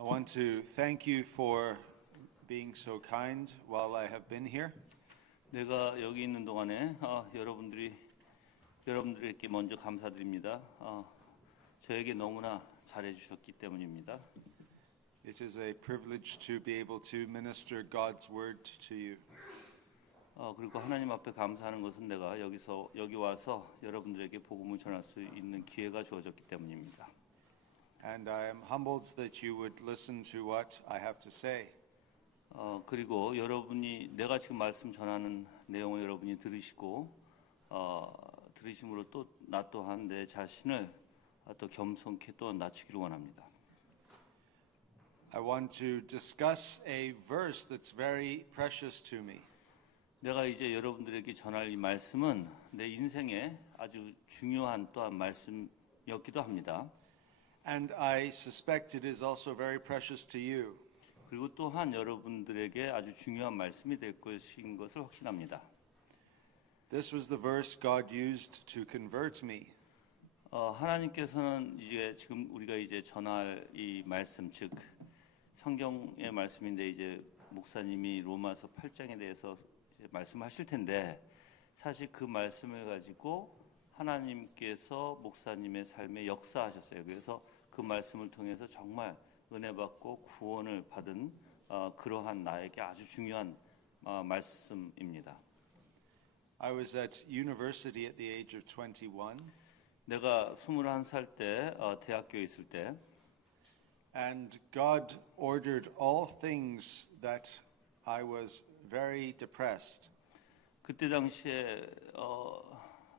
I want to thank you for being so kind while I have been here. 내가 여기 있는 동안에 여러분들에게 먼저 감사드립니다. 저에게 너무나 잘해주셨기 때문입니다. It is a privilege to be able to minister God's word to you. 그리고 하나님 앞에 감사하는 것은 내가 여기 와서 여러분들에게 복음을 전할 수 있는 기회가 주어졌기 때문입니다. And I am humbled that you would listen to what I have to say. 그리고 내가 지금 말씀 전하는 내용을 여러분이 들으시고 들으심으로 또 나 또한 내 자신을 또 겸손케 또 낮추기를 원합니다. I want to discuss a verse that's very precious to me. 내가 이제 여러분들에게 전할 이 말씀은 내 인생에 아주 중요한 또한 말씀이었기도 합니다. And I suspect it is also very precious to you. 그리고 또한 여러분들에게 아주 중요한 말씀이 될 것인 것을 확신합니다. This was the verse God used to convert me. 하나님께서는 지금 우리가 전할 이 말씀, 즉 성경의 말씀인데 이제 목사님이 로마서 8장에 대해서 말씀하실 텐데 사실 그 말씀을 가지고 하나님께서 목사님의 삶에 역사하셨어요. 그래서 그 말씀을 통해서 정말 은혜 받고 구원을 받은 그러한 나에게 아주 중요한 말씀입니다. I was at university at the age of 21. 내가 21살 때 대학교에 있을 때 And God ordered all things that I was very depressed. 그때 당시에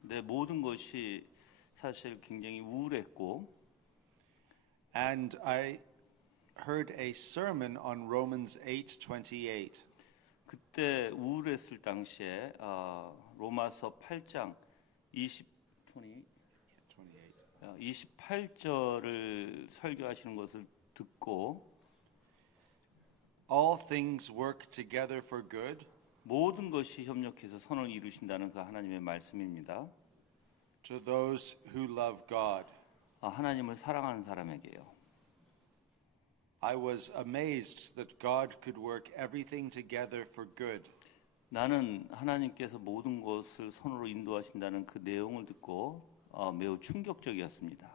내 모든 것이 사실 굉장히 우울했고 And I heard a sermon on Romans 8:28. 그때 우울했을 당시에 로마서 8장 28절을 설교하시는 것을 듣고 All things work together for good. 모든 것이 협력해서 선을 이루신다는 그 하나님의 말씀입니다. To those who love God. 하나님을 사랑하는 사람에게요. I was amazed that God could work everything together for good. 나는 하나님께서 모든 것을 선으로 인도하신다는 그 내용을 듣고 매우 충격적이었습니다.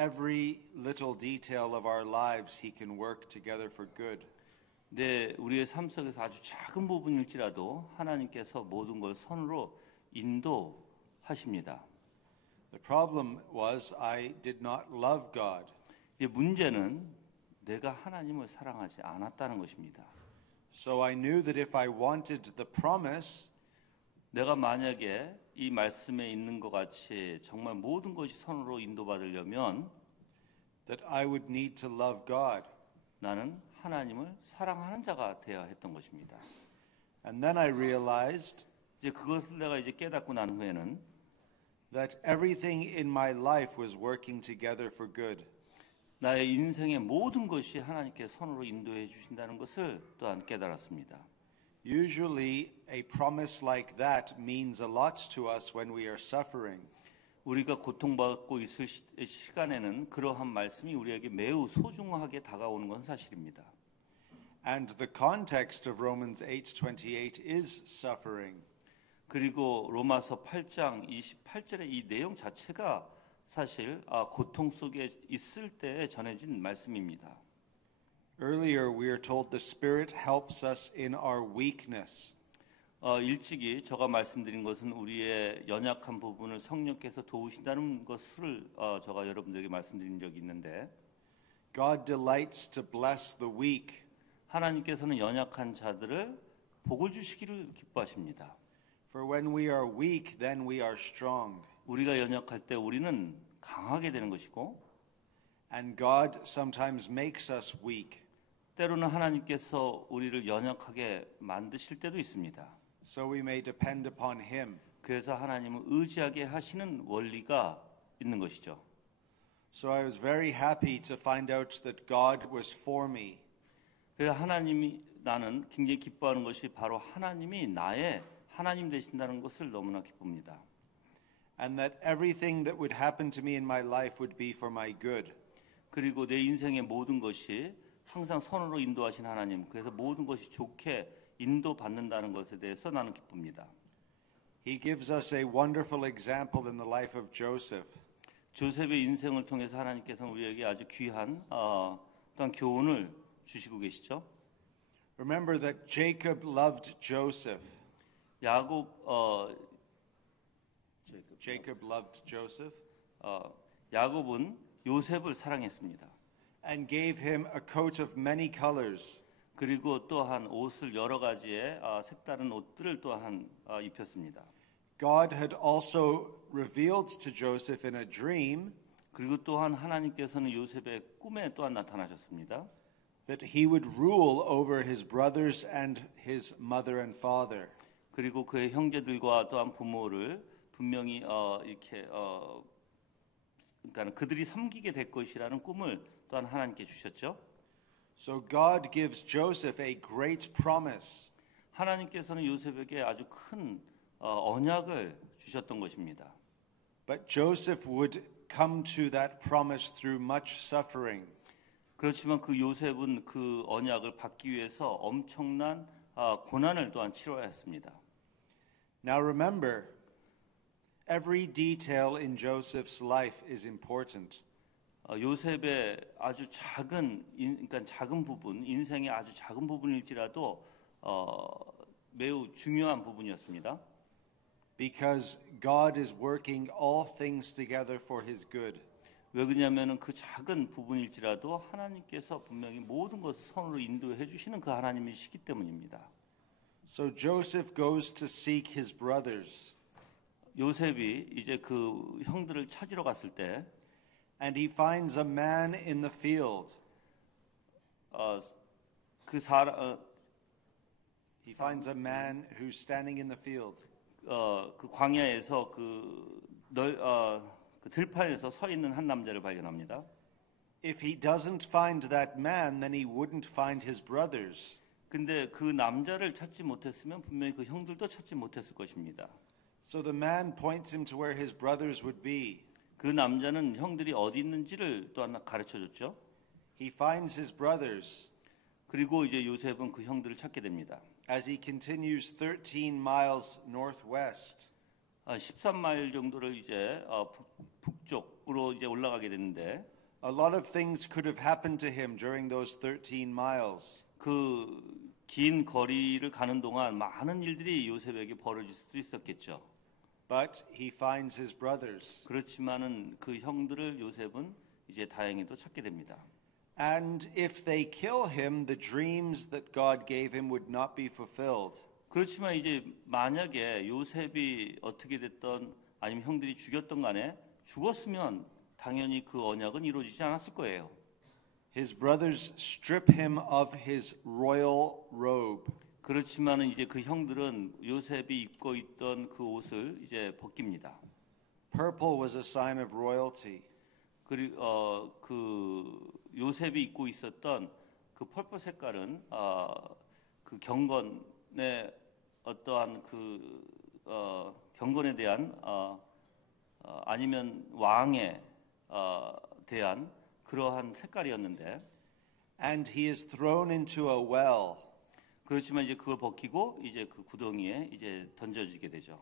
Every little detail of our lives He can work together for good. 우리의 삶 속에서 아주 작은 부분일지라도 하나님께서 모든 걸 선으로 인도하십니다. The problem was I did not love God. 문제는 내가 하나님을 사랑하지 않았다는 것입니다. So I knew that if I wanted the promise, 내가 만약에 이 말씀에 있는 것 같이 정말 모든 것이 선으로 인도받으려면 that I would need to love God. 나는 하나님을 사랑하는 자가 되어야 했던 것입니다. And then I realized 그것을 내가 깨닫고 난 후에는 that everything in my life was working together for good. 나의 인생의 모든 것이 하나님께 선으로 인도해 주신다는 것을 또한 깨달았습니다. Usually a promise like that means a lot to us when we are suffering. 우리가 고통받고 있을 시간에는 그러한 말씀이 우리에게 매우 소중하게 다가오는 건 사실입니다. And the context of Romans 8:28 is suffering. 그리고 로마서 8장 28절의 이 내용 자체가 사실 고통 속에 있을 때 전해진 말씀입니다. Earlier we are told the Spirit helps us in our weakness. 일찍이 제가 말씀드린 것은 우리의 연약한 부분을 성령께서 도우신다는 것을 제가 여러분들에게 말씀드린 적이 있는데 God delights to bless the weak. 하나님께서는 연약한 자들을 복을 주시기를 기뻐하십니다. For when we are weak, then we are strong. 우리가 연약할 때 우리는 강하게 되는 것이고 And God sometimes makes us weak. 때로는 하나님께서 우리를 연약하게 만드실 때도 있습니다. So we may depend upon Him. 그래서 하나님을 의지하게 하시는 원리가 있는 것이죠. So I was very happy to find out that God was for me. 그래서 나는 굉장히 기뻐하는 것이 바로 하나님이 나의 하나님 되신다는 것을 너무나 기쁩니다. And that everything that would happen to me in my life would be for my good. 그리고 내 인생의 모든 것이 항상 선으로 인도하신 하나님, 그래서 모든 것이 좋게 인도받는다는 것에 대해서 나는 기쁩니다. He gives us a wonderful example in the life of Joseph. 조셉의 인생을 통해서 하나님께서는 우리에게 아주 귀한 또한 교훈을 주시고 계시죠. Remember that Jacob loved Joseph. Jacob loved Joseph 야곱은 요셉을 사랑했습니다. and gave him a coat of many colors. 그리고 또한 옷을 여러 가지의 색다른 옷들을 또한 입혔습니다. God had also revealed to Joseph in a dream 그리고 또한 하나님께서는 요셉의 꿈에 또한 나타나셨습니다. that he would rule over his brothers and his mother and father. 그리고 그의 형제들과 또한 부모를 분명히 이렇게 그러니까 그들이 섬기게 될 것이라는 꿈을 또한 하나님께 주셨죠. So God gives Joseph a great promise. 하나님께서는 요셉에게 아주 큰 언약을 주셨던 것입니다. But Joseph would come to that promise through much suffering. 그렇지만 그 요셉은 그 언약을 받기 위해서 엄청난 고난을 또한 치러야 했습니다. Now remember, every detail in Joseph's life is important. 요셉의 아주 그러니까 작은 부분, 인생의 아주 작은 부분일지라도 매우 중요한 부분이었습니다. Because God is working all things together for his good. 왜 그러냐면은 그 작은 부분일지라도 하나님께서 분명히 모든 것을 선으로 인도해 주시는 그 하나님이시기 때문입니다. So Joseph goes to seek his brothers. 요셉이 이제 그 형들을 찾으러 갔을 때 And he finds a man in the field. He finds a man who's standing in the field. 그 광야에서 그 들판에서 서 있는 한 남자를 발견합니다. If he doesn't find that man, then he wouldn't find his brothers. 근데 그 남자를 찾지 못했으면 분명히 그 형들도 찾지 못했을 것입니다. So the man points him to where his brothers would be. 그 남자는 형들이 어디 있는지를 또한 가르쳐 줬죠. He finds his brothers. 그리고 이제 요셉은 그 형들을 찾게 됩니다. As he continues 13 miles northwest. 13마일 정도를 이제 북쪽으로 이제 올라가게 되는데 A lot of things could have happened to him during those 13 miles. 그 긴 거리를 가는 동안 많은 일들이 요셉에게 벌어질 수도 있었겠죠. But he finds his brothers. 그렇지만은 그 형들을 요셉은 이제 다행히도 찾게 됩니다. And if they kill him, the dreams that God gave him would not be fulfilled. 그렇지만 이제 만약에 요셉이 어떻게 됐던 아니면 형들이 죽였던 간에 죽었으면 당연히 그 언약은 이루어지지 않았을 거예요. His brothers strip him of his royal robe. 그렇지만은 이제 그 형들은 요셉이 입고 있던 그 옷을 이제 벗깁니다. Purple was a sign of royalty. 그리고 그 요셉이 입고 있었던 그 펄펄 색깔은 그 경건의 어떠한 그 경건에 대한 아니면 왕에 대한 그러한 색깔이었는데 And he is thrown into a well. 그렇지만 이제 그걸 벗기고 이제 그 구덩이에 이제 던져지게 되죠.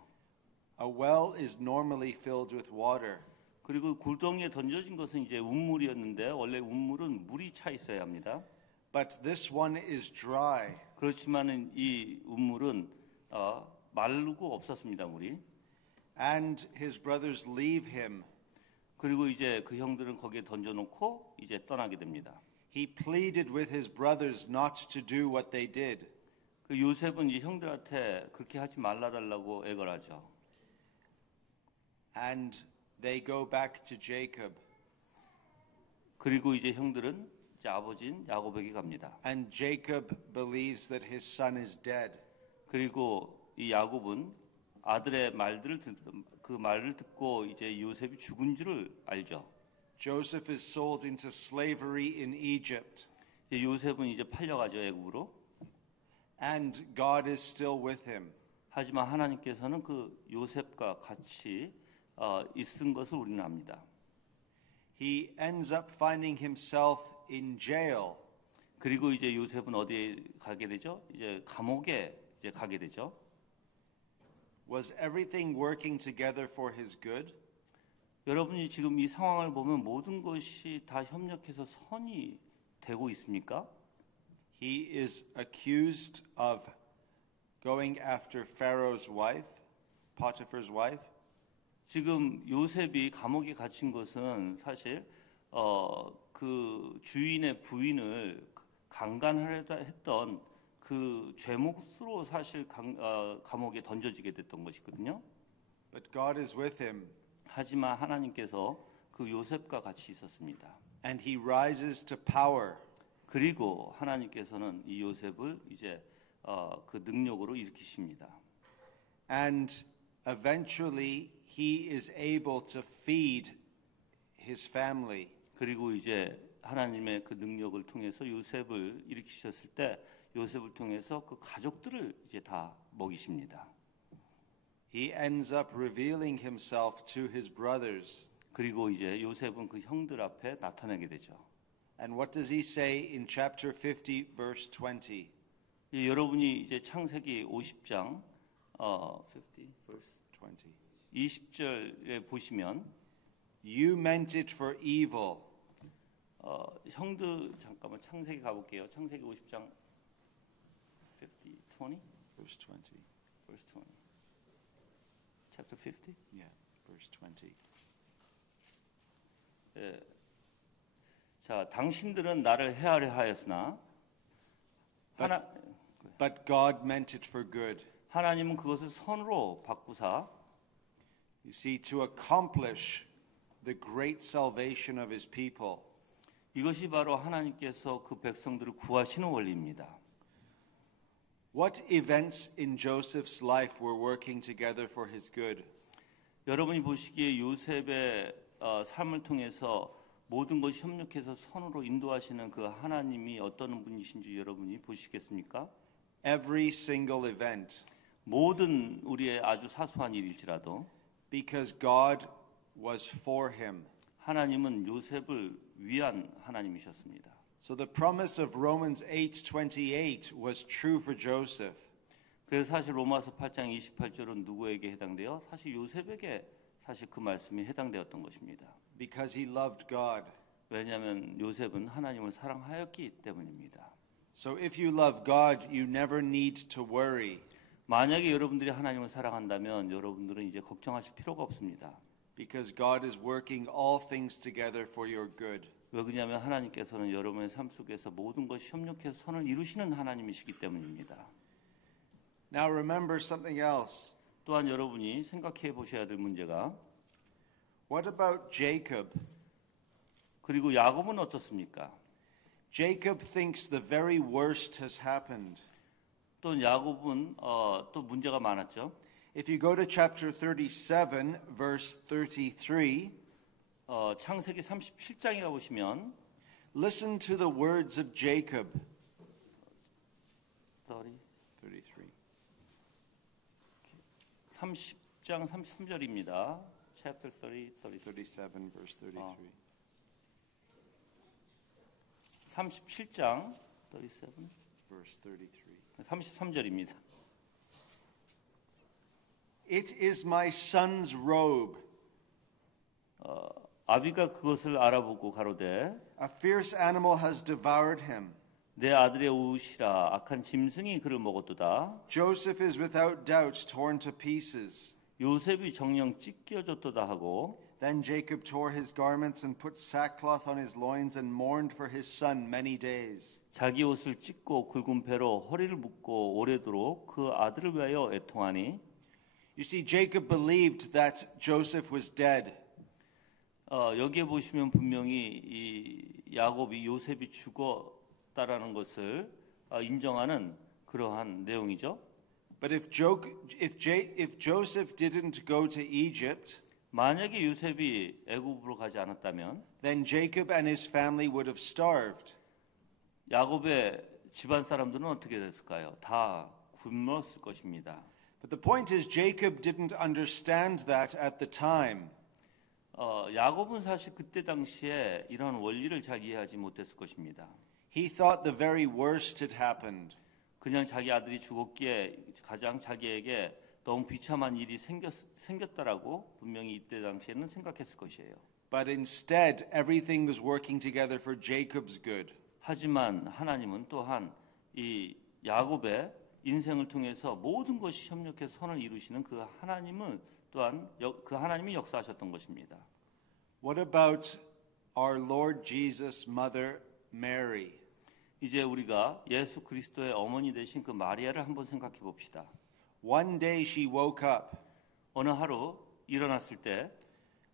A well is normally filled with water. 그리고 구덩이에 던져진 것은 이제 운물이었는데 원래 운물은 물이 차 있어야 합니다. But this one is dry. 그렇지만은 이 운물은 마르고 없었습니다, 물이. And his brothers leave him. 그리고 이제 그 형들은 거기에 던져놓고 이제 떠나게 됩니다. He pleaded with his brothers not to do what they did. 그 요셉은 이제 형들한테 그렇게 하지 말라달라고 애걸하죠. And they go back to Jacob. 그리고 이제 형들은 이제 아버지인 야곱에게 갑니다. And Jacob believes that his son is dead. 그리고 이 야곱은 아들의 그 말을 듣고 이제 요셉이 죽은 줄을 알죠. Joseph is sold into slavery in Egypt. 이제 요셉은 이제 팔려가죠, 애굽으로. And God is still with him. 하지만 하나님께서는 그 요셉과 같이 있은 것을 우리는 압니다. he ends up finding himself in jail. 그리고 이제 요셉은 어디에 가게 되죠? 이제 감옥에 이제 가게 되죠. Was everything working together for his good? 여러분이 지금 이 상황을 보면 모든 것이 다 협력해서 선이 되고 있습니까? He is accused of going after Pharaoh's wife, Potiphar's wife. 지금 요셉이 감옥에 갇힌 것은 사실 그 주인의 부인을 강간하려다 했던 그 죄목으로 사실 감옥에 던져지게 됐던 것이거든요. But God is with him, 하지만 하나님께서 그 요셉과 같이 있었습니다. and he rises to power. 그리고 하나님께서는 이 요셉을 이제 그 능력으로 일으키십니다. And eventually he is able to feed his family. 그리고 이제 하나님의 그 능력을 통해서 요셉을 일으키셨을 때 요셉을 통해서 그 가족들을 이제 다 먹이십니다. He ends up revealing himself to his brothers. 그리고 이제 요셉은 그 형들 앞에 나타나게 되죠. And what does he say in chapter 50 verse 20? 여러분이 이제 창세기 50장 50 verse 20절에 보시면 You meant it for evil. 형들 잠깐만 창세기 가볼게요. 창세기 50장 50 20 Verse 20. verse 20 chapter 50 Yeah, verse 20. 예. 자, 당신들은 나를 해하려 하였으나 But God meant it for good. 하나님은 그것을 선으로 바꾸사 You see, to accomplish the great salvation of his people. 이것이 바로 하나님께서 그 백성들을 구하시는 원리입니다. What events in Joseph's life were working together for his good? 여러분이 보시기에 요셉의 삶을 통해서 모든 것이 협력해서 선으로 인도하시는 그 하나님이 어떤 분이신지 여러분이 보시겠습니까? Every single event. 모든 우리의 아주 사소한 일일지라도 Because God was for him. 하나님은 요셉을 위한 하나님이셨습니다. So the promise of Romans 8:28 was true for Joseph. 그래서 사실 로마서 8장 28절은 누구에게 해당돼요? 사실 요셉에게 사실 그 말씀이 해당되었던 것입니다. Because he loved God. 왜냐하면 요셉은 하나님을 사랑하였기 때문입니다. So if you love God, you never need to worry. 만약에 여러분들이 하나님을 사랑한다면 여러분들은 이제 걱정하실 필요가 없습니다. Because God is working all things together for your good. 왜 그러냐면 하나님께서는 여러분의 삶 속에서 모든 것이 협력해서 선을 이루시는 하나님이시기 때문입니다. Now remember something else. 또한 여러분이 생각해 보셔야 될 문제가 What about Jacob? 그리고 야곱은 어떻습니까? Jacob thinks the very worst has happened. 또 야곱은 또 문제가 많았죠. If you go to chapter 37, verse 33, 창세기 37장에 가보시면 listen to the words of Jacob. 33. 30장 33절입니다. Chapter 33. 37, verse 33. 37장 37. Verse 33. 33절입니다. It is my son's robe. 아비가 그것을 알아보고 가로되 A fierce animal has devoured him. 내 아들의 옷이라 악한 짐승이 그를 먹었도다. Joseph is without doubt torn to pieces. 요셉이 정령 찢겨졌도다 하고 Then Jacob tore his garments and put sackcloth on his loins and mourned for his son many days. 자기 옷을 찢고 굵은 배로 허리를 묶고 오래도록 그 아들을 위하여 애통하니 You see, Jacob believed that Joseph was dead. 여기에 보시면 분명히 이 야곱이 요셉이 죽었다라는 것을 인정하는 그러한 내용이죠. But if Joseph didn't go to Egypt, 만약에 요셉이 애굽으로 가지 않았다면 then Jacob and his family would have starved. 야곱의 집안 사람들은 어떻게 됐을까요? 다 굶었을 것입니다. But the point is, Jacob didn't understand that at the time. 야곱은 사실 그때 당시에 이런 원리를 잘 이해하지 못했을 것입니다. He thought the very worst had happened. 그냥 자기 아들이 죽었기에 가장 자기에게 너무 비참한 일이 생겼다라고 분명히 이때 당시에는 생각했을 것이에요. But instead, everything was working together for Jacob's good. 하지만 하나님은 또한 이 야곱의 인생을 통해서 모든 것이 협력해서 선을 이루시는 그 하나님은 또한 그 하나님이 역사하셨던 것입니다. What about our Lord Jesus' mother, Mary? 이제 우리가 예수 그리스도의 어머니 되신 그 마리아를 한번 생각해 봅시다. One day she woke up 어느 하루 일어났을 때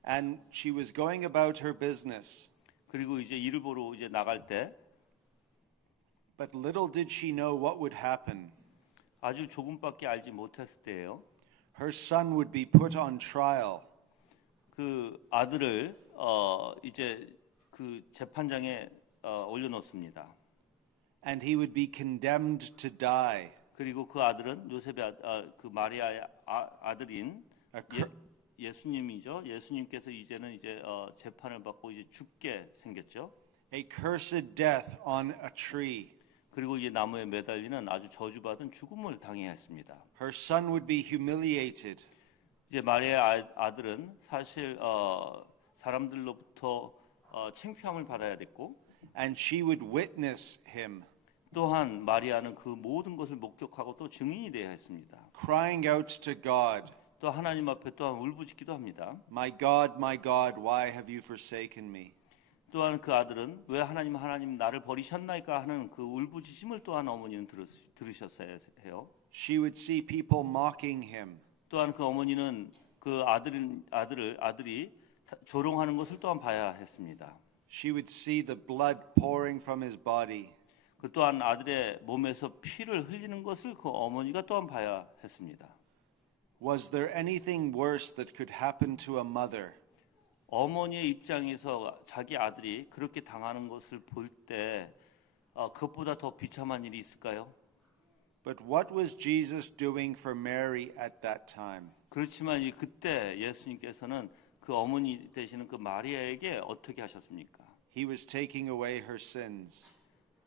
and she was going about her business. 그리고 이제 일을 보러 이제 나갈 때 But little did she know what would happen. 아주 조금밖에 알지 못했을 때예요. Her son would be put on trial. 그 아들을 이제 그 재판장에 올려놓습니다. And he would be condemned to die. 그리고 그 아들은 요셉의 그 마리아의 아들인 예수님이죠. 예수님께서 이제는 이제 재판을 받고 이제 죽게 생겼죠. A cursed death on a tree. 그리고 이제 나무에 매달리는 아주 저주받은 죽음을 당해야 했습니다. Her son would be humiliated. 이제 마리아의 아들은 사실 사람들로부터 창피함을 받아야 됐고, And she would witness him, 또한 마리아는 그 모든 것을 목격하고 또 증인이 되어야 했습니다. crying out to God, 또 하나님 앞에 또한 울부짖기도 합니다. my God, why have you forsaken me? 또한 그 아들은 왜 하나님 나를 버리셨나이까 하는 그 울부짖음을 또한 어머니는 들으셨어야 해요. She would see people mocking him. 또한 그 어머니는 그 아들이 조롱하는 것을 또한 봐야 했습니다. She would see the blood pouring from his body. 그 또한 아들의 몸에서 피를 흘리는 것을 그 어머니가 또한 봐야 했습니다. Was there anything worse that could happen to a mother? 어머니의 입장에서 자기 아들이 그렇게 당하는 것을 볼 때 그것보다 더 비참한 일이 있을까요? But what was Jesus doing for Mary at that time? 그렇지만 그때 예수님께서는 그 어머니 되시는 그 마리아에게 어떻게 하셨습니까? He was taking away her sins.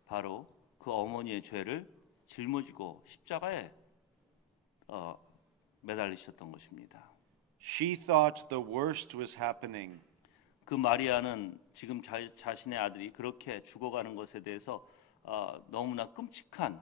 바로 그 어머니의 죄를 짊어지고 십자가에 매달리셨던 것입니다. She thought the worst was happening. 그 마리아는 지금 자신의 아들이 그렇게 죽어가는 것에 대해서 너무나 끔찍한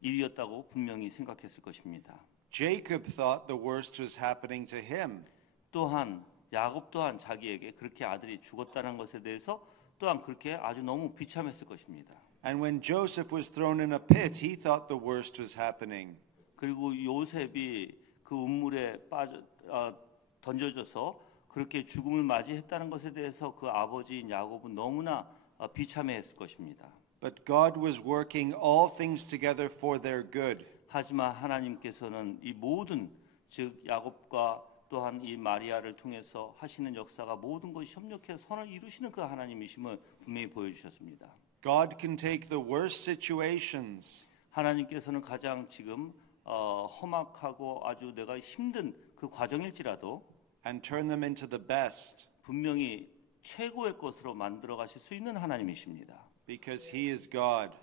일이었다고 분명히 생각했을 것입니다. Jacob thought the worst was happening to him. 또한 야곱 또한 자기에게 그렇게 아들이 죽었다는 것에 대해서 또한 그렇게 아주 너무 비참했을 것입니다. And when Joseph was thrown in a pit, he thought the worst was happening. 그리고 요셉이 그 운물에 던져져서 그렇게 죽음을 맞이했다는 것에 대해서 그 아버지인 야곱은 너무나 비참해했을 것입니다. But God was working all things together for their good. 하지만 하나님께서는 이 모든 즉 야곱과 또한 이 마리아를 통해서 하시는 역사가 모든 것이 협력해서 선을 이루시는 그 하나님이심을 분명히 보여주셨습니다. God can take the worst situations 하나님께서는 가장 지금 험악하고 아주 내가 힘든 그 과정일지라도 and turn them into the best 분명히 최고의 것으로 만들어 가실 수 있는 하나님이십니다. because He is God.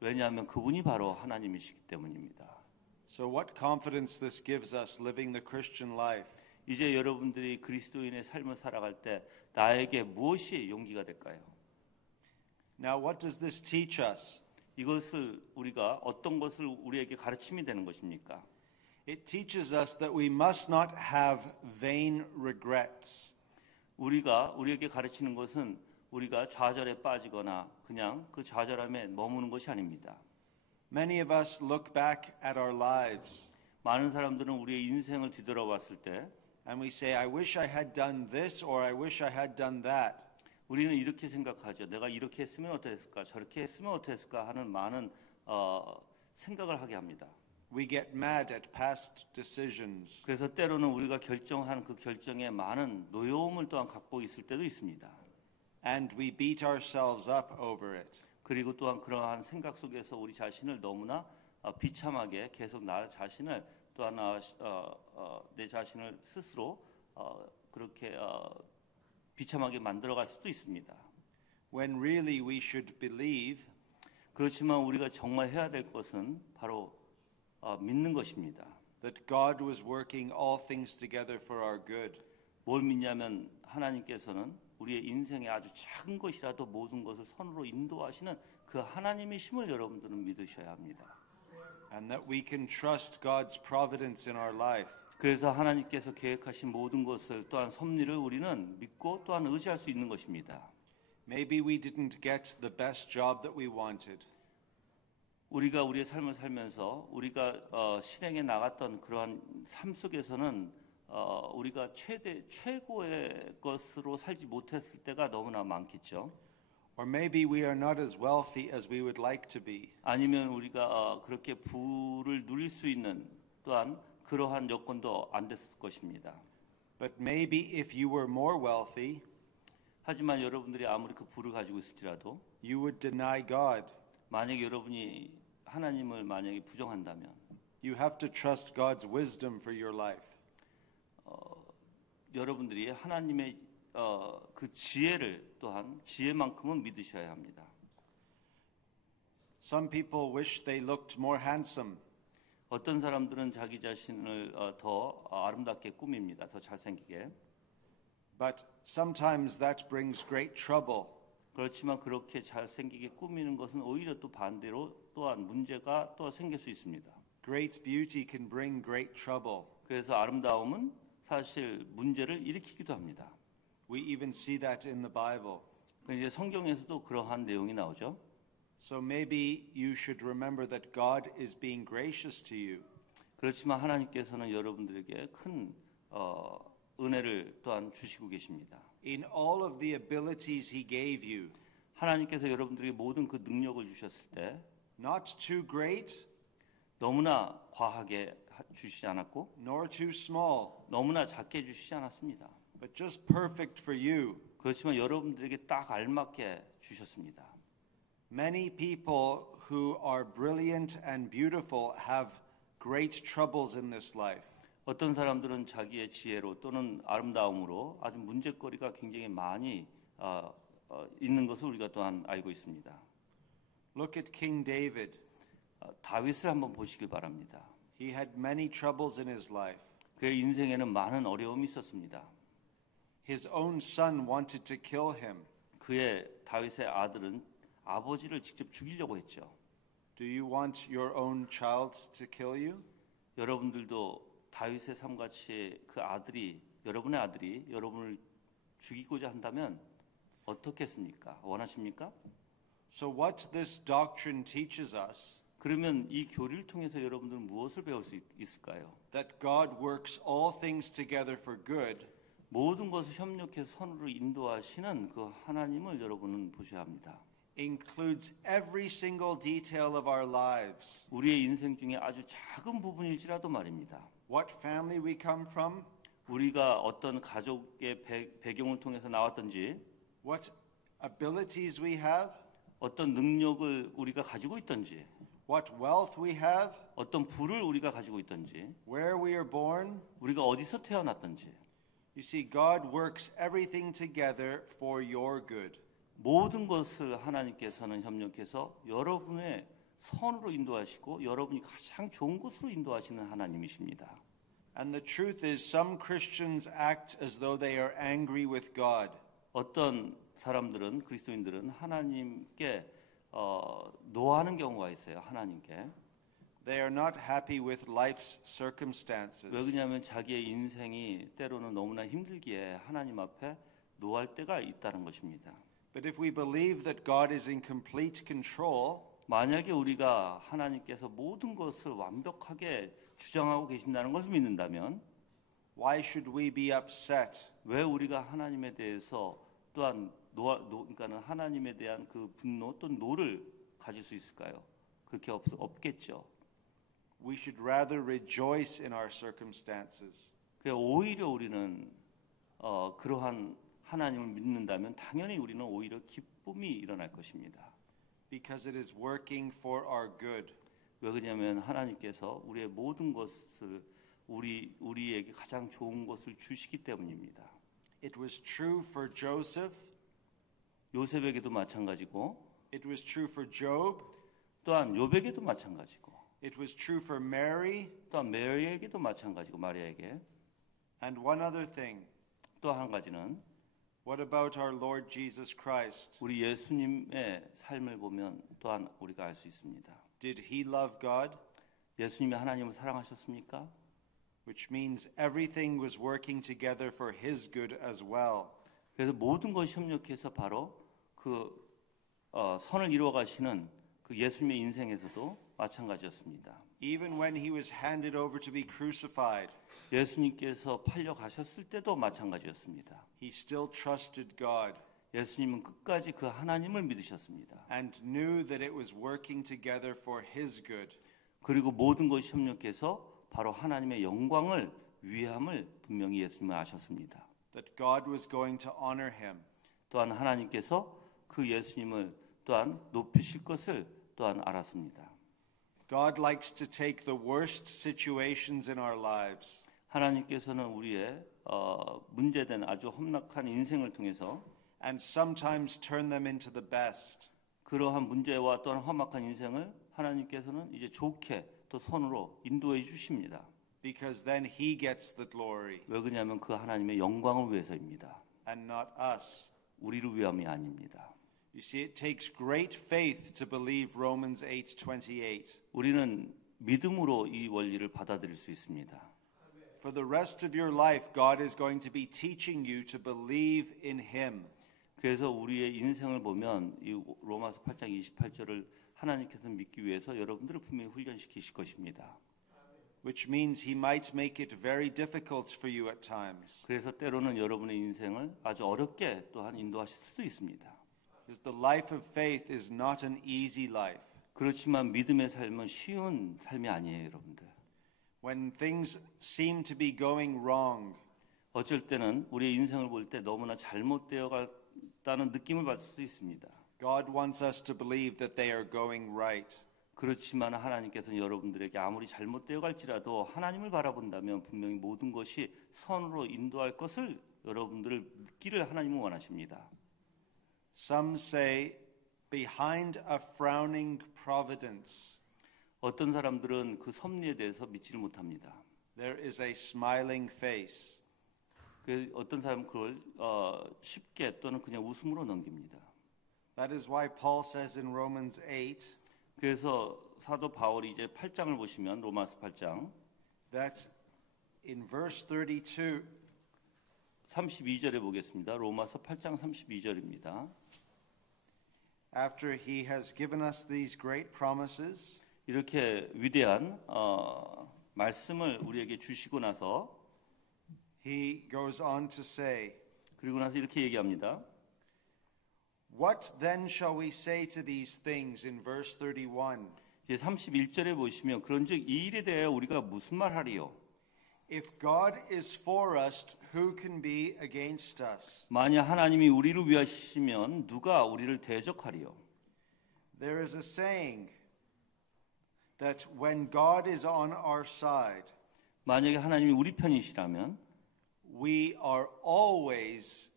왜냐하면 그분이 바로 하나님이시기 때문입니다. So what confidence this gives us living the Christian life? 이제 여러분들이 그리스도인의 삶을 살아갈 때 나에게 무엇이 용기가 될까요? Now what does this teach us? 이것을 우리가 어떤 것을 우리에게 가르침이 되는 것입니까? It teaches us that we must not have vain regrets. 우리에게 가르치는 것은 우리가 좌절에 빠지거나 그냥 그 좌절함에 머무는 것이 아닙니다. Many of us look back at our lives 많은 사람들은 우리의 인생을 뒤돌아봤을 때 and we say, I wish I had done this or I wish I had done that. 우리는 이렇게 생각하죠. 내가 이렇게 했으면 어땠을까, 저렇게 했으면 어땠을까 하는 많은 생각을 하게 합니다. We get mad at past decisions. 그래서 때로는 우리가 결정한 그 결정에 많은 노여움을 또한 갖고 있을 때도 있습니다. And we beat ourselves up over it. 그리고 또한 그러한 생각 속에서 우리 자신을 너무나 비참하게 계속 나 자신을 또한 내 자신을 스스로 그렇게 비참하게 만들어갈 수도 있습니다. when really we should believe 그렇지만 우리가 정말 해야 될 것은 바로 믿는 것입니다. that God was working all things together for our good. 뭘 믿냐면 하나님께서는 우리의 인생의 아주 작은 것이라도 모든 것을 선으로 인도하시는 그 하나님의 힘을 여러분들은 믿으셔야 합니다. And that we can trust God's providence in our life. 그래서 하나님께서 계획하신 모든 것을 또한 섭리를 우리는 믿고 또한 의지할 수 있는 것입니다. Maybe we didn't get the best job that we wanted. 우리가 우리의 삶을 살면서 우리가 실행해 나갔던 그러한 삶 속에서는 우리가 최고의 것으로 살지 못했을 때가 너무나 많겠죠. Or maybe we are not as wealthy as we would like to be. 아니면 우리가 그렇게 부를 누릴 수 있는 또한 그러한 여건도 안 됐을 것입니다. But maybe if you were more wealthy, 하지만 여러분들이 아무리 그 부를 가지고 있을지라도 you would deny God. 만약에 여러분이 하나님을 만약에 부정한다면 You have to trust God's wisdom for your life. 여러분들이 하나님의 그 지혜를 또한 지혜만큼은 믿으셔야 합니다. Some people wish they looked more handsome. 어떤 사람들은 자기 자신을 더 아름답게 꾸밉니다. 더 잘생기게. But sometimes that brings great trouble. 그렇지만 그렇게 잘생기게 꾸미는 것은 오히려 또 반대로 또한 문제가 또 생길 수 있습니다. Great beauty can bring great trouble. 그래서 아름다움은 사실 문제를 일으키기도 합니다. We even see that in the Bible. 이제 성경에서도 그러한 내용이 나오죠. So maybe you should remember that God is being gracious to you. 그렇지만 하나님께서는 여러분들에게 큰 은혜를 또한 주시고 계십니다. In all of the abilities He gave you, 하나님께서 여러분들에게 모든 그 능력을 주셨을 때 not too great, 너무나 과하게 주시지 않았고 nor too small, 너무나 작게 주시지 않았습니다. but just perfect for you. 그렇지만 여러분들에게 딱 알맞게 주셨습니다. Many people who are brilliant and beautiful have great troubles in this life. 어떤 사람들은 자기의 지혜로 또는 아름다움으로 아주 문제거리가 굉장히 많이 있는 것을 우리가 또한 알고 있습니다. Look at King David. 다윗을 한번 보시길 바랍니다. He had many troubles in his life. 그의 인생에는 많은 어려움이 있었습니다. His own son wanted to kill him. 그의 다윗의 아들은 아버지를 직접 죽이려고 했죠. Do you want your own child to kill you? 여러분들도 다윗의 삶같이 그 아들이 여러분의 아들이 여러분을 죽이고자 한다면 어떻겠습니까? 원하십니까? So what this doctrine teaches us 그러면 이 교리를 통해서 여러분들은 무엇을 배울 수 있을까요? that God works all things together for good 모든 것을 협력해서 선으로 인도하시는 그 하나님을 여러분은 보셔야 합니다. includes every single detail of our lives. 우리의 인생 중에 아주 작은 부분일지라도 말입니다. What family we come from, 우리가 어떤 가족의 배경을 통해서 나왔던지 what abilities we have, 어떤 능력을 우리가 가지고 있던지 what wealth we have, 어떤 부를 우리가 가지고 있던지 where we are born. 우리가 어디서 태어났던지 You see, God works everything together for your good. 모든 것을 하나님께서는 협력해서 여러분의 선으로 인도하시고 여러분이 가장 좋은 곳으로 인도하시는 하나님이십니다. And the truth is, some Christians act as though they are angry with God. 어떤 사람들은 그리스도인들은 하나님께 노하는 경우가 있어요. 하나님께. They are not happy with life's circumstances. 왜 그러냐면 자기의 인생이 때로는 너무나 힘들기에 하나님 앞에 노할 때가 있다는 것입니다. But if we believe that God is in complete control, 만약에 우리가 하나님께서 모든 것을 완벽하게 주장하고 계신다는 것을 믿는다면 why should we be upset? 왜 우리가 하나님에 대해서 또한 그러니까는 하나님에 대한 그 분노 또는 노를 가질 수 있을까요? 그렇게 없겠죠. We should rather rejoice in our circumstances. 오히려 우리는 그러한 하나님을 믿는다면 당연히 우리는 오히려 기쁨이 일어날 것입니다. Because it is working for our good. 왜 그러냐면 하나님께서 우리의 모든 것을 우리에게 가장 좋은 것을 주시기 때문입니다. It was true for Joseph. 요셉에게도 마찬가지고 It was true for Job. 또한 욥에게도 마찬가지고 It was true for Mary. 또한 메리에게도 마찬가지고 마리아에게 And one other thing. 또 한 가지는 What about our Lord Jesus Christ? 우리 예수님의 삶을 보면 또한 우리가 알 수 있습니다. Did he love God? 예수님이 하나님을 사랑하셨습니까? Which means everything was working together for his good as well. 그래서 모든 것이 협력해서 바로 그 선을 이루어 가시는 그 예수님의 인생에서도 마찬가지였습니다. Even when he was handed over to be crucified, 예수님께서 팔려 가셨을 때도 마찬가지였습니다. he still trusted God 예수님은 끝까지 그 하나님을 믿으셨습니다. and knew that it was working together for his good. 그리고 모든 것이 협력해서 바로 하나님의 영광을 위함을 분명히 예수님은 아셨습니다. That God was going to honor him. 또한 하나님께서 그 예수님을 또한 높이실 것을 또한 알았습니다. God likes to take the worst situations in our lives 하나님께서는 우리의 문제된 아주 험악한 인생을 통해서 and sometimes turn them into the best. 그러한 문제와 또한 험악한 인생을 하나님께서는 이제 좋게 또 선으로 인도해 주십니다. Because then he gets the glory 왜 그러냐면 그 하나님의 영광을 위해서입니다. and not us. 우리를 위함이 아닙니다. You see, it takes great faith to believe Romans 8:28. 우리는 믿음으로 이 원리를 받아들일 수 있습니다. For the rest of your life, God is going to be teaching you to believe in him. 그래서 우리의 인생을 보면 이 로마서 8장 28절을 하나님께서 믿기 위해서 여러분들을 분명히 훈련시키실 것입니다. Which means he might make it very difficult for you at times. 그래서 때로는 여러분의 인생을 아주 어렵게 또한 인도하실 수도 있습니다. Because the life of faith is not an easy life. 그렇지만 믿음의 삶은 쉬운 삶이 아니에요, 여러분들. When things seem to be going wrong, 어쩔 때는 우리의 인생을 볼 때 너무나 잘못되어 갔다는 느낌을 받을 수도 있습니다. God wants us to believe that they are going right. 그렇지만 하나님께서는 여러분들에게 아무리 잘못되어 갈지라도 하나님을 바라본다면 분명히 모든 것이 선으로 인도할 것을 여러분들을 믿기를 하나님은 원하십니다. Some say, behind a frowning providence, 어떤 사람들은 그 섭리에 대해서 믿지를 못합니다. there is a smiling face. 어떤 사람은 그걸 쉽게 또는 그냥 웃음으로 넘깁니다. That is why Paul says in Romans 8 그래서 사도 바울이 이제 8장을 보시면 로마서 8장 that in verse 32, 32절에 보겠습니다. 로마서 8장 32절입니다. after he has given us these great promises, 이렇게 위대한 말씀을 우리에게 주시고 나서 he goes on to say, 그리고 나서 이렇게 얘기합니다. what then shall we say to these things in verse 31? 이제 31절에 보시면 그런즉 이 일에 대해 우리가 무슨 말하리요? If God is for us, who can be against us? 만약 하나님이 우리를 위하시면 누가 우리를 대적하리요? There is a saying that when God is on our side, 만약에 하나님이 우리 편이시라면 we are always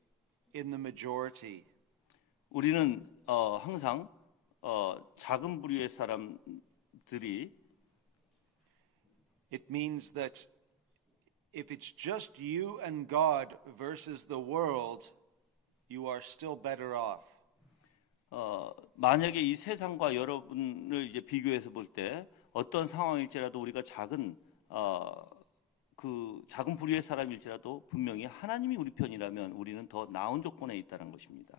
in the majority. 우리는 항상 작은 부류의 사람들이 It means that if it's just you and God versus the world, you are still better off. 만약에 이 세상과 여러분을 이제 비교해서 볼 때 어떤 상황일지라도 우리가 그 작은 부류의 사람일지라도 분명히 하나님이 우리 편이라면 우리는 더 나은 조건에 있다는 것입니다.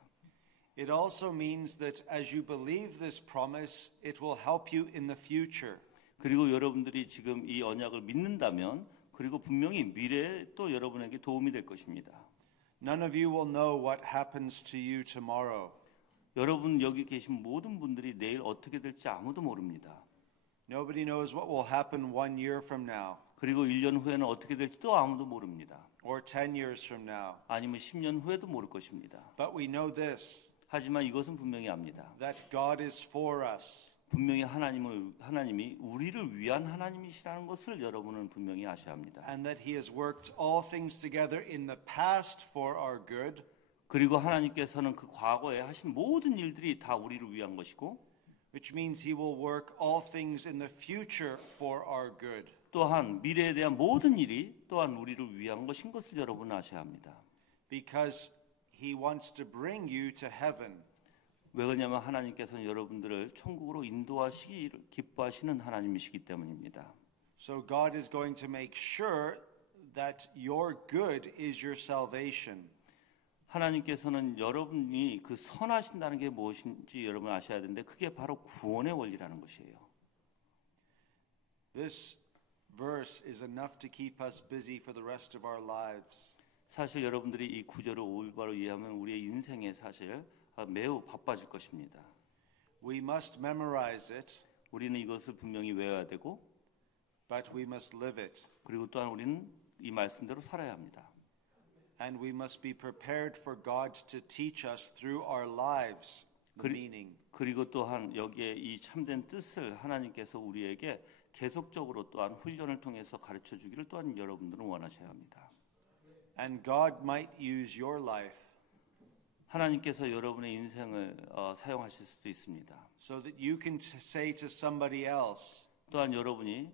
It also means that as you believe this promise, it will help you in the future. 그리고 여러분들이 지금 이 언약을 믿는다면 그리고 분명히 미래에 또 여러분에게 도움이 될 것입니다. None of you will know what happens to you tomorrow. 여러분 여기 계신 모든 분들이 내일 어떻게 될지 아무도 모릅니다. Nobody knows what will happen 1 year from now 그리고 1년 후에는 어떻게 될지도 아무도 모릅니다. or 10 years from now. 아니면 10년 후에도 모를 것입니다. But we know this, 하지만 이것은 분명히 압니다. that God is for us. 분명히 하나님이 우리를 위한 하나님이시라는 것을 여러분은 분명히 아셔야 합니다. And that He has worked all things together in the past for our good. 그리고 하나님께서는 그 과거에 하신 모든 일들이 다 우리를 위한 것이고, Which means He will work all things in the future for our good. 또한 미래에 대한 모든 일이 또한 우리를 위한 것인 것을 여러분은 아셔야 합니다. Because He wants to bring you to heaven. 왜 그러냐면 하나님께서는 여러분들을 천국으로 인도하시기를 기뻐하시는 하나님이시기 때문입니다. So God is going to make sure that your good is your salvation. 하나님께서는 여러분이 그 선하신다는 게 무엇인지 여러분 아셔야 되는데 그게 바로 구원의 원리라는 것이에요. This verse is enough to keep us busy for the rest of our lives. 사실 여러분들이 이 구절을 올바로 이해하면 우리의 인생에 사실 매우 바빠질 것입니다. We must memorize it, 우리는 이것을 분명히 외워야 되고, but we must live it. 그리고 또한 우리는 이 말씀대로 살아야 합니다. And we must be prepared for God to teach us through our lives the meaning. 그리고 또한 여기에 이 참된 뜻을 하나님께서 우리에게 계속적으로 또한 훈련을 통해서 가르쳐 주기를 또한 여러분들은 원하셔야 합니다. And God might use your life 하나님께서 여러분의 인생을 사용하실 수도 있습니다. so that you can say to somebody else, 또한 여러분이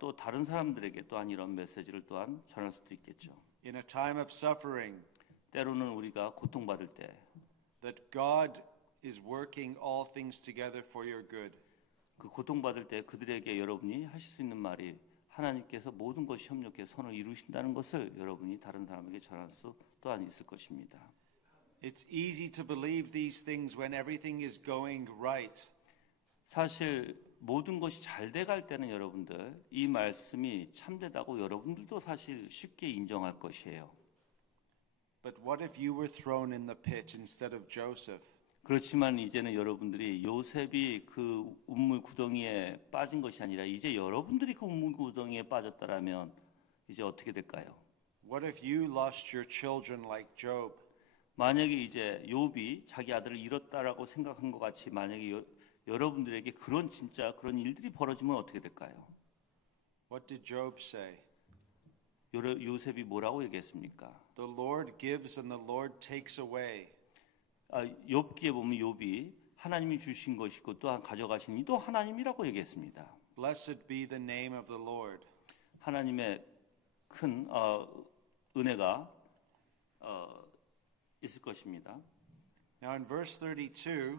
또 다른 사람들에게 또한 이런 메시지를 또한 전할 수도 있겠죠. in a time of suffering, 때로는 우리가 고통받을 때 that God is working all things together for your good. 그 고통받을 때 그들에게 여러분이 하실 수 있는 말이 하나님께서 모든 것이 협력해 선을 이루신다는 것을 여러분이 다른 사람에게 전할 수 또한 있을 것입니다. It's easy to believe these things when everything is going right. 사실 모든 것이 잘 돼갈 때는 여러분들 이 말씀이 참되다고 여러분들도 사실 쉽게 인정할 것이에요. But what if you were thrown in the pit instead of Joseph? 그렇지만 이제는 여러분들이 요셉이 그 우물 구덩이에 빠진 것이 아니라 이제 여러분들이 그 우물 구덩이에 빠졌다라면 이제 어떻게 될까요? What if you lost your children like Job? 만약에 이제 욥이 자기 아들을 잃었다라고 생각한 것 같이 만약에 여러분들에게 진짜 그런 일들이 벌어지면 어떻게 될까요? What did Job say? 요셉이 뭐라고 얘기했습니까? The Lord gives and the Lord takes away. 욥기에 보면 욥이 하나님이 주신 것이고 또한 가져가신 이도 하나님이라고 얘기했습니다. Blessed be the name of the Lord. 하나님의 큰 은혜가 있을 것입니다. Now in verse 32,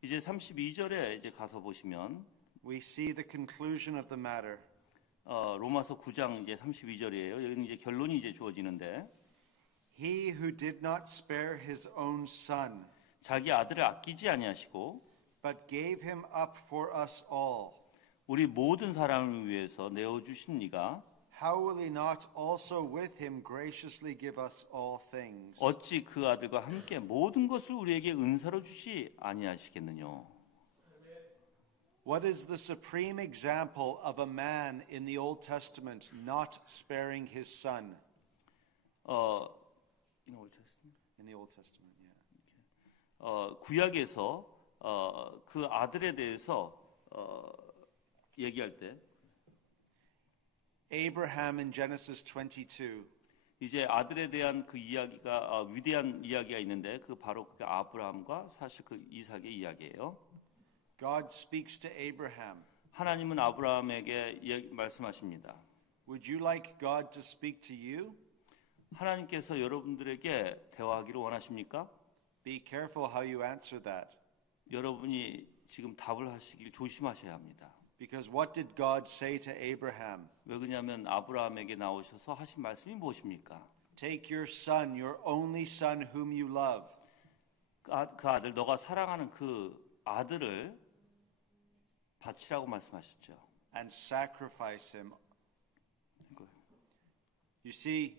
이제 32절에 이제 가서 보시면 we see the conclusion of the matter. 로마서 9장 이제 32절이에요. 여기는 이제 결론이 이제 주어지는데 He who did not spare his own son, 자기 아들을 아끼지 아니하시고 but gave him up for us all, 우리 모든 사람을 위해서 내어 주신 이가 how will he not also with him graciously give us all things? 어찌 그 아들과 함께 모든 것을 우리에게 은사로 주시 아니하시겠느냐? What is the supreme example of a man in the Old Testament not sparing his son? In the Old Testament, yeah. 구약에서 그 아들에 대해서 얘기할 때 Abraham in Genesis 22. 이제 아들에 대한 그 이야기가 위대한 이야기가 있는데 그 바로 그 아브라함과 사실 그 이삭의 이야기예요. God speaks to Abraham. 하나님은 아브라함에게 말씀하십니다. Would you like God to speak to you? 하나님께서 여러분들에게 대화하기를 원하십니까? Be careful how you answer that. 여러분이 지금 답을 하시길 조심하셔야 합니다. Because what did God say to Abraham? 왜 그러냐면 아브라함에게 나오셔서 하신 말씀이 무엇입니까? Take your son, your only son whom you love. 그 아들, 너가 사랑하는 그 아들을 바치라고 말씀하셨죠. And sacrifice him. You see,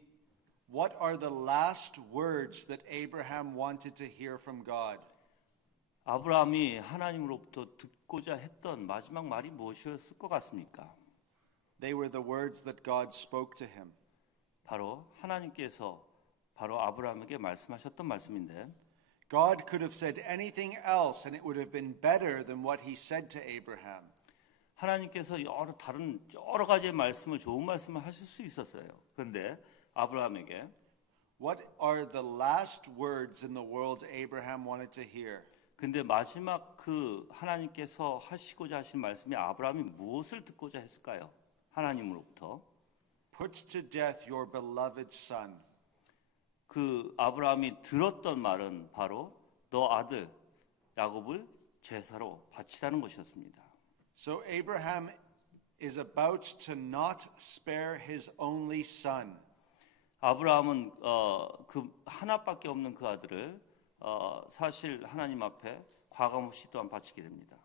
what are the last words that Abraham wanted to hear from God? 아브라함이 하나님으로부터 듣고자 했던 마지막 말이 무엇이었을 것 같습니까? They were the words that God spoke to him. 바로 하나님께서 바로 아브라함에게 말씀하셨던 말씀인데 God could have said anything else and it would have been better than what he said to Abraham. 하나님께서 다른 여러 가지의 말씀을 좋은 말씀을 하실 수 있었어요. 그런데 아브라함에게 What are the last words in the world Abraham wanted to hear? 근데 마지막 그 하나님께서 하시고자 하신 말씀이 아브라함이 무엇을 듣고자 했을까요? 하나님으로부터 Put to death your beloved son. 그 아브라함이 들었던 말은 바로 너 아들 야곱을 제사로 바치라는 것이었습니다. So Abraham is about to not spare his only son. 아브라함은 그 하나밖에 없는 그 아들을 사실 하나님 앞에 과감없이 또한 바치게 됩니다.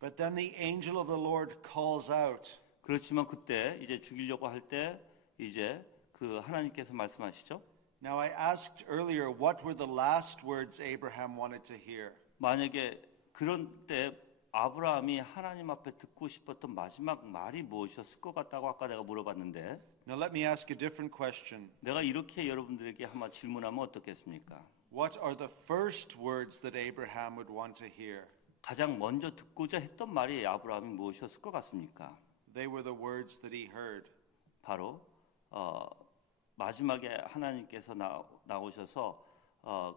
But then the angel of the Lord calls out. 그렇지만 그때 이제 죽이려고 할 때 이제 그 하나님께서 말씀하시죠. Now I asked earlier what were the last words Abraham wanted to hear. 만약에 그런 때 아브라함이 하나님 앞에 듣고 싶었던 마지막 말이 무엇이었을 것 같다고 아까 내가 물어봤는데 Now let me ask a different question. 내가 이렇게 여러분들에게 한번 질문하면 어떻겠습니까? What are the first words that Abraham would want to hear? 가장 먼저 듣고자 했던 말이 아브라함이 무엇이었을 것 같습니까? They were the words that he heard. 바로 마지막에 하나님께서 나오셔서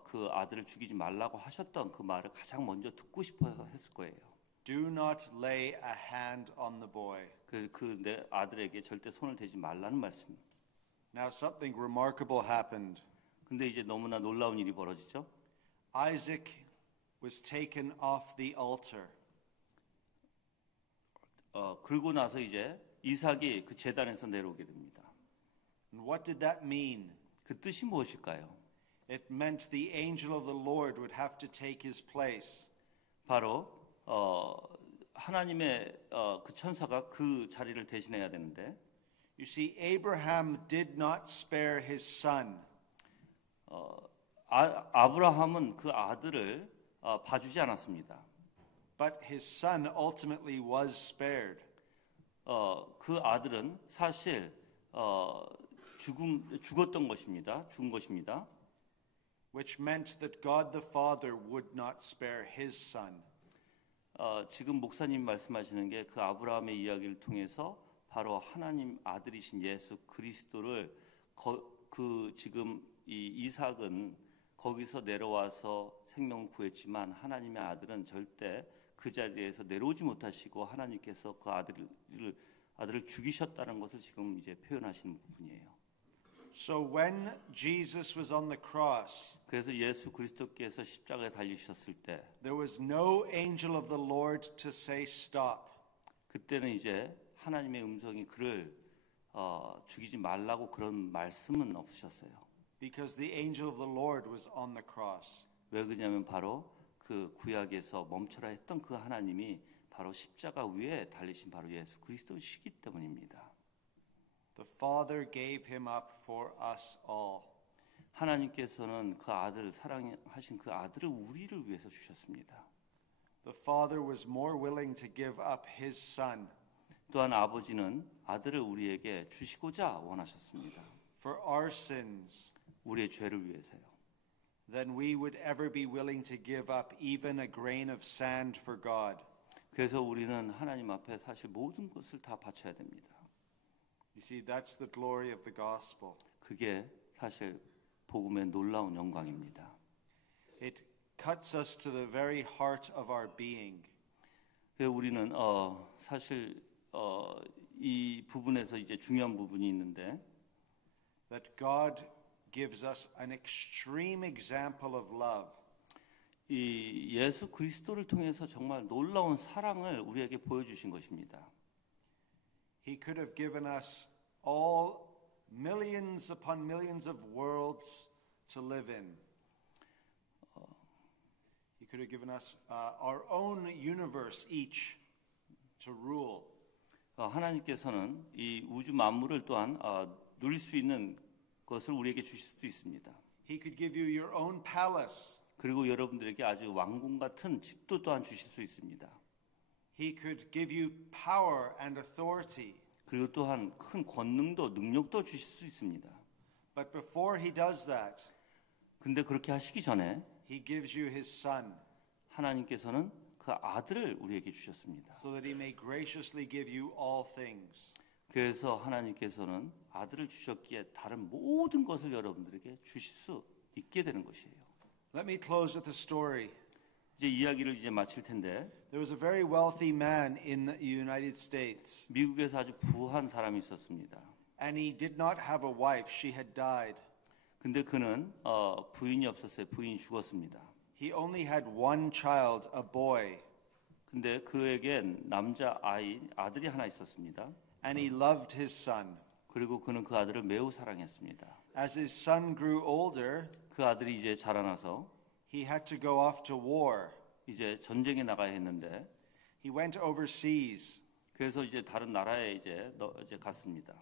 그 아들을 죽이지 말라고 하셨던 그 말을 가장 먼저 듣고 싶어 했을 거예요. Do not lay a hand on the boy. 그 내 아들에게 절대 손을 대지 말라는 말씀. Now something remarkable happened. 근데 이제 너무나 놀라운 일이 벌어지죠. Isaac was taken off the altar. 그러고 나서 이제 이삭이 그 제단에서 내려오게 됩니다. And what did that mean? 그 뜻이 무엇일까요? It meant the angel of the Lord would have to take his place. 바로 하나님의 그 천사가 그 자리를 대신해야 되는데 You see, Abraham did not spare his son. 아브라함은 그 아들을 봐주지 않았습니다. But his son ultimately was spared. 그 아들은 사실 죽었던 것입니다. 죽은 것입니다. Which meant that God the Father would not spare his son. 지금 목사님 말씀하시는 게 그 아브라함의 이야기를 통해서 바로 하나님 아들이신 예수 그리스도를 그 지금 이 이삭은 거기서 내려와서 생명을 구했지만 하나님의 아들은 절대 그 자리에서 내려오지 못하시고 하나님께서 그 아들을 죽이셨다는 것을 지금 이제 표현하시는 부분이에요. So when Jesus was on the cross, 그래서 예수 그리스도께서 십자가에 달리셨을 때 there was no angel of the Lord to say stop. 그때는 이제 하나님의 음성이 그를 죽이지 말라고 그런 말씀은 없으셨어요. Because the angel of the Lord was on the cross. 왜 그러냐면 바로 그 구약에서 멈춰라 했던 그 하나님이 바로 십자가 위에 달리신 바로 예수 그리스도시기 때문입니다. The Father gave him up for us all. 하나님께서는 그 아들 사랑하신 그 아들을 우리를 위해서 주셨습니다. The Father was more willing to give up his son. 또한 아버지는 아들을 우리에게 주시고자 원하셨습니다. For our sins. 우리의 죄를 위해서요. Than we would ever be willing to give up even a grain of sand for God. 그래서 우리는 하나님 앞에 사실 모든 것을 다 바쳐야 됩니다. You see, that's the glory of the gospel. 그게 사실 복음의 놀라운 영광입니다. It cuts us to the very heart of our being. 우리는 사실 이 부분에서 이제 중요한 부분이 있는데 That God gives us an extreme example of love. 이 예수 그리스도를 통해서 정말 놀라운 사랑을 우리에게 보여주신 것입니다. He could have given us all millions upon millions of worlds to live in. He could have given us our own universe each to rule. 하나님께서는 이 우주 만물을 또한 누릴 수 있는 것을 우리에게 주실 수도 있습니다. He could give you your own palace. 그리고 여러분들에게 아주 왕궁 같은 집도 또한 주실 수 있습니다. He could give you power and authority. 그리고 또한 큰 권능도 능력도 주실 수 있습니다. But before he does that, 근데 그렇게 하시기 전에 He gives you his son 하나님께서는 그 아들을 우리에게 주셨습니다. so that he may graciously give you all things. 그래서 하나님께서는 아들을 주셨기에 다른 모든 것을 여러분들에게 주실 수 있게 되는 것이에요. Let me close with a story. 이제 이야기를 이제 마칠 텐데 There was a very wealthy man in the United States, 미국에서 아주 부한 사람이 있었습니다. and he did not have a wife. She had died. 근데 그는 부인이 없었어요. 부인이 죽었습니다. He only had one child, a boy, 근데 그에겐 남자 아들이 하나 있었습니다. and he loved his son. 그리고 그는 그 아들을 매우 사랑했습니다. As his son grew older, 그 아들이 이제 자라나서 he had to go off to war. 이제 전쟁에 나가야 했는데 He went overseas. 그래서 이제 다른 나라에 이제 갔습니다.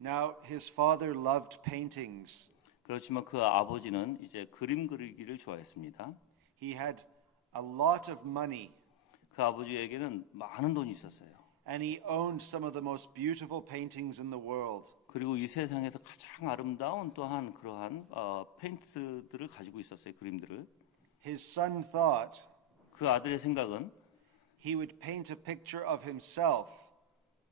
Now his father loved paintings. 그렇지만 그 아버지는 이제 그림 그리기를 좋아했습니다. He had a lot of money, 그 아버지에게는 많은 돈이 있었어요. and he owned some of the most beautiful paintings in the world. 그리고 이 세상에서 가장 아름다운 또한 그러한 페인트들을 가지고 있었어요. 그림들을. His son thought 그 아들의 생각은 he would paint a picture of himself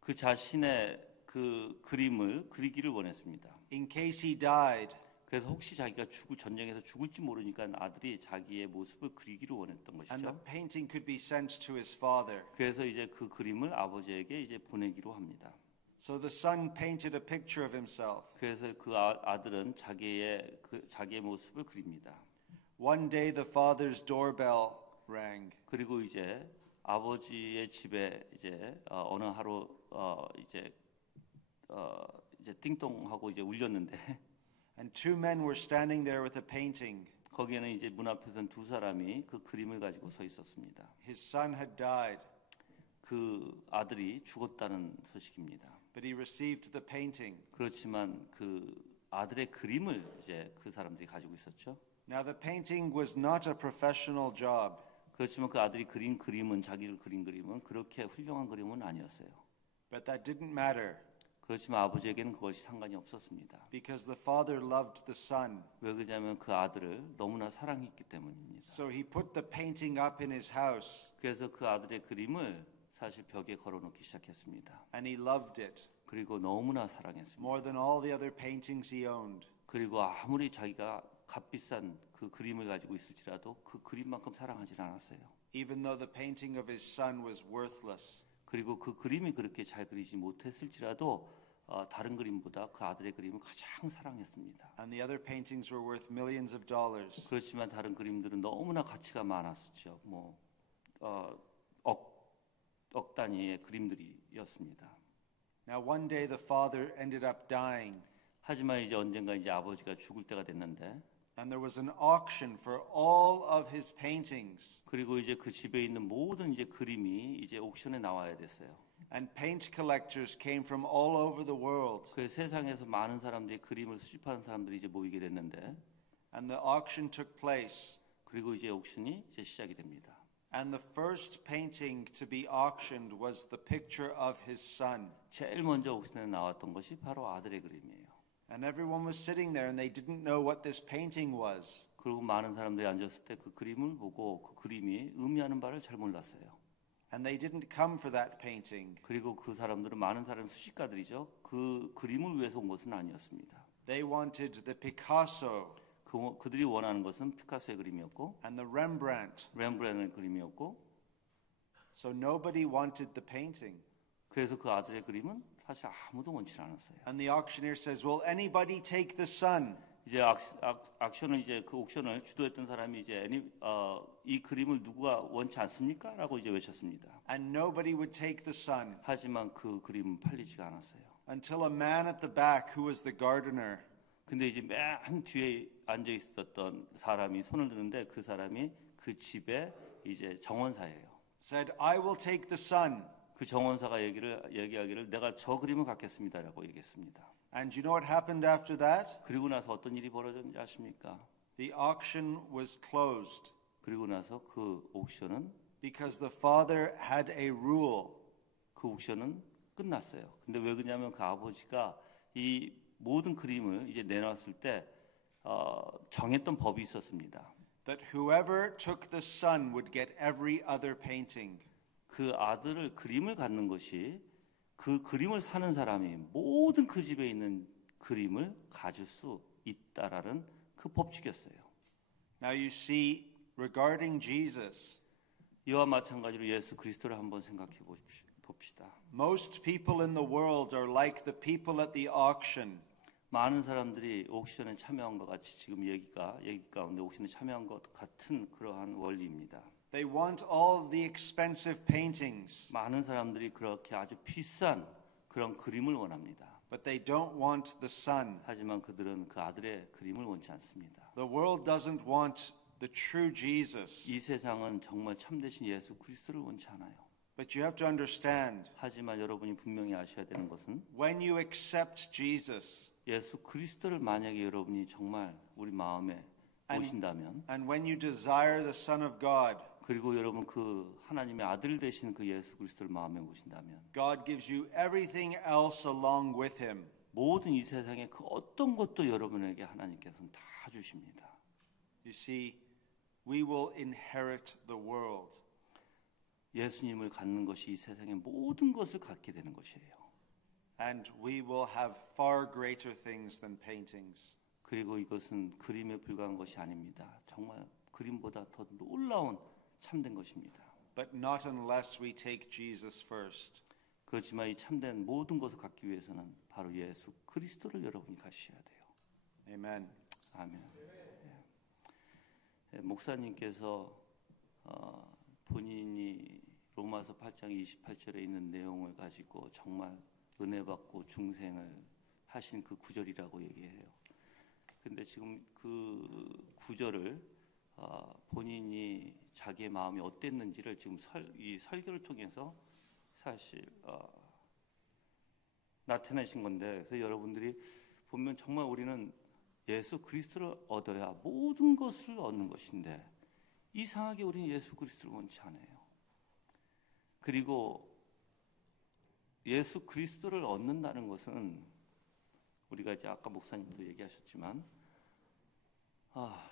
그 자신의 그 그림을 그리기를 원했습니다. in case he died. 그래서 혹시 자기가 전쟁에서 죽을지 모르니까 아들이 자기의 모습을 그리기를 원했던 And the 것이죠. painting could be sent to his father. 그래서 이제 그 그림을 아버지에게 이제 보내기로 합니다. So the son painted a picture of himself. 그래서 그 아들은 자기의 모습을 그립니다. One day the father's doorbell rang. 그리고 이제 아버지의 집에 이제 어느 하루 이제 띵동하고 이제 울렸는데 And two men were standing there with a painting. 거기에는 이제 문 앞에선 두 사람이 그 그림을 가지고 서 있었습니다. His son had died, 그 아들이 죽었다는 소식입니다. but he received the painting. 그렇지만 그 아들의 그림을 이제 그 사람들이 가지고 있었죠. Now the painting was not a professional job. 그렇지만 그 아들이 그린 그림은 자기를 그린 그림은 그렇게 훌륭한 그림은 아니었어요. But that didn't matter 그렇지만 아버지에게는 그것이 상관이 없었습니다. because the father loved the son. 왜 그러냐면 그 아들을 너무나 사랑했기 때문입니다. So he put the painting up in his house 그래서 그 아들의 그림을 사실 벽에 걸어놓기 시작했습니다. and he loved it 그리고 너무나 사랑했습니다. more than all the other paintings he owned. 그리고 아무리 자기가 값비싼 그 그림을 가지고 있을지라도 그 그림만큼 사랑하지는 않았어요. Even though the painting of his son was worthless. 그리고 그 그림이 그렇게 잘 그리지 못했을지라도 다른 그림보다 그 아들의 그림을 가장 사랑했습니다. And the other paintings were worth millions of dollars. 그렇지만 다른 그림들은 너무나 가치가 많았었죠. 억 단위의 그림들이었습니다. Now one day the father ended up dying, 하지만 이제 언젠가 이제 아버지가 죽을 때가 됐는데 and there was an auction for all of his paintings. 그리고 이제 그 집에 있는 모든 이제 그림이 이제 옥션에 나와야 됐어요. And paint collectors came from all over the world. 그 세상에서 많은 사람들이 그림을 수집하는 사람들이 이제 모이게 됐는데 And the auction took place. 그리고 이제 옥션이 이제 시작이 됩니다. And the first painting to be auctioned was the picture of his son. 제일 먼저 옥션에 나왔던 것이 바로 아들의 그림이에요. And everyone was sitting there and they didn't know what this painting was. 그리고 많은 사람들이 앉았을 때 그 그림을 보고 그 그림이 의미하는 바를 잘 몰랐어요. And they didn't come for that painting. 그리고 그 사람들은 많은 사람 수식가들이죠. 그 그림을 위해서 온 것은 아니었습니다. They wanted the Picasso 그들이 원하는 것은 피카소의 그림이었고 and the Rembrandt. 렘브란트의 그림이었고 So nobody wanted the painting. 그래서 그 아들의 그림은 사실 아무도 원치 않았어요. And the auctioneer says, "Will anybody take the son?" 이제 액션을 이제 그 옥션을 주도했던 사람이 이제 이 그림을 누가 원치 않습니까?라고 이제 외쳤습니다. And nobody would take the son 하지만 그 그림은 팔리지가 않았어요. until a man at the back who was the gardener 근데 이제 맨 뒤에 앉아 있었던 사람이 손을 드는데 그 사람이 그 집의 이제 정원사예요. said, "I will take the son." 그 정원사가 얘기하기를 내가 저 그림을 갖겠습니다라고 얘기했습니다. And you know what happened after that? 그리고 나서 어떤 일이 벌어졌는지 아십니까? The auction was closed 그리고 나서 그 옥션은 because the father had a rule. 그 옥션은 끝났어요. 근데 왜 그러냐면 그 아버지가 이 모든 그림을 이제 내놨을 때 정했던 법이 있었습니다. that whoever took the Son would get every other painting. 그 아들을 그림을 갖는 것이 그 그림을 사는 사람이 모든 그 집에 있는 그림을 가질 수 있다라는 그 법칙이었어요. Now you see, regarding Jesus, 이와 마찬가지로 예수 그리스도를 한번 생각해 봅시다. most people in the world are like the people at the auction. 많은 사람들이 옥션에 참여한 것 같이 지금 얘기 가운데 옥션에 참여한 것 같은 그러한 원리입니다. They want all the expensive paintings, 많은 사람들이 그렇게 아주 비싼 그런 그림을 원합니다. but they don't want the Son. 하지만 그들은 그 아들의 그림을 원치 않습니다. The world doesn't want the true Jesus. 이 세상은 정말 참되신 예수 그리스도를 원치 않아요. But you have to understand, 하지만 여러분이 분명히 아셔야 되는 것은 when you accept Jesus, 예수 그리스도를 만약에 여러분이 정말 우리 마음에 오신다면 and when you desire the Son of God, 그리고 여러분 그 하나님의 아들 되신 그 예수 그리스도를 마음에 오신다면 God gives you everything else along with him. 모든 이 세상의 그 어떤 것도 여러분에게 하나님께서는 다 주십니다. You see, we will inherit the world. 예수님을 갖는 것이 이 세상의 모든 것을 갖게 되는 것이에요. And we will have far greater things than paintings. 그리고 이것은 그림에 불과한 것이 아닙니다. 정말 그림보다 더 놀라운 참된 것입니다. But not unless we take Jesus first. 그렇지만 이 참된 모든 것을 갖기 위해서는 바로 예수 그리스도를 여러분이 가셔야 돼요. Amen. 아멘. 예. 목사님께서 본인이 로마서 8장 28절에 있는 내용을 가지고 정말 은혜 받고 중생을 하신 그 구절이라고 얘기해요. 근데 지금 그 구절을 본인이 자기의 마음이 어땠는지를 지금 이 설교를 통해서 사실 나타내신 건데, 그래서 여러분들이 보면 정말 우리는 예수 그리스도를 얻어야 모든 것을 얻는 것인데 이상하게 우리는 예수 그리스도를 원치 않아요. 그리고 예수 그리스도를 얻는다는 것은 우리가 이제 아까 목사님도 얘기하셨지만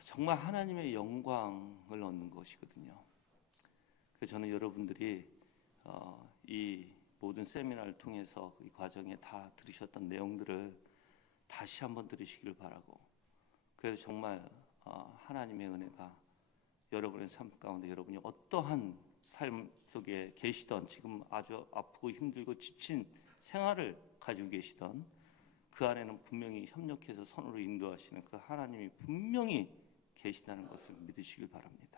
정말 하나님의 영광을 얻는 것이거든요. 그래서 저는 여러분들이 이 모든 세미나를 통해서 이 과정에 다 들으셨던 내용들을 다시 한번 들으시길 바라고, 그래서 정말 하나님의 은혜가 여러분의 삶 가운데 여러분이 어떠한 삶 속에 계시던, 지금 아주 아프고 힘들고 지친 생활을 가지고 계시던 그 안에는 분명히 협력해서 선으로 인도하시는 그 하나님이 분명히 계시다는 것을 믿으시길 바랍니다.